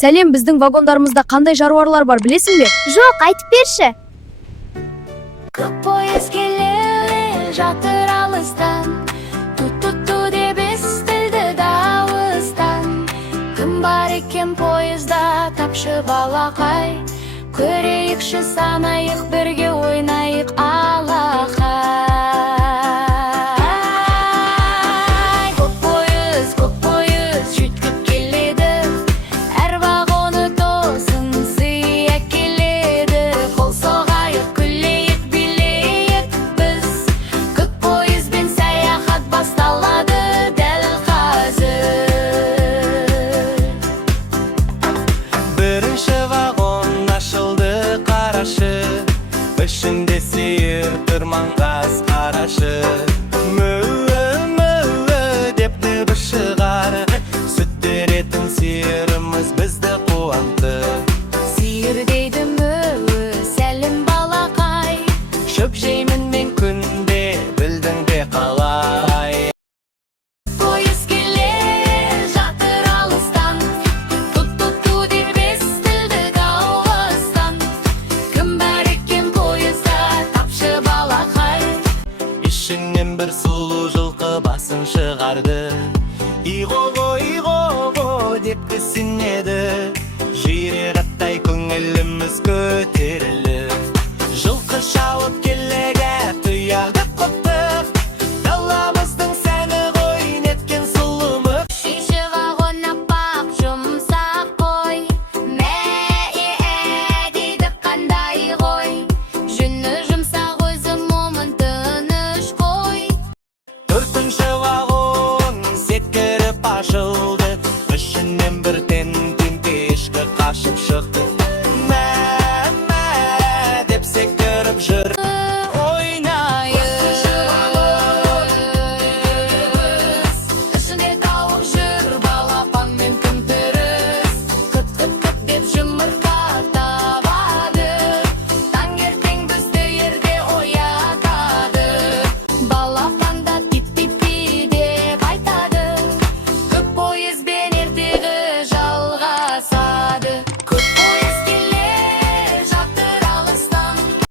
Сәлем, біздің вагондарымызда қандай жануарлар бар, білесің бе? Жоқ, айтып берші. Көк пойыз келе жатыр алыстан, ту-ту-ту деп естілді дауыстан. Кім бар екен пойызда, тапшы балақай, көрейікші санайық, бірге ойнайық алақай. Көк пойыз жүйткіп келеді, әр вагоны тосын сый әкеледі. Қол соғайық, күлейік, билейік біз, көк пойызбен саяхат басталады дәл қазір. Бірінші вагон ашылды, қарашы, ішінде сиыр тұрманғас қарашы. Мө-мө деп дыбыс шығар, сүт беретін сиырымыз бізді қуанты. Сиыр дейді мө-мө, сәлем балақай, Шөп жеймін мен күнде, білдің бе қалай. пойыз келе жатыр алыстан, ту-ту-ту деп естілді дауыстан. Кім бар екен пойызда, тапшы балақай. Ішінен бір сұлу жылқы басын шығарды. Иғо-го деп кісінеді, жирақтай көңіліміз көтеріліп. Жылқы шауып келеге тұяғы қоттық, даламыздың сәні ғой неткен сұлымық. Үшінші вагон аппақ жұмсақ қой, мә-е-е дейді қандай ғой. Жүні жұмсақ өзі момын тыныш қой. Төртінші вагон секіріп ашылды, ішінен бір тентешкі қашып шықты.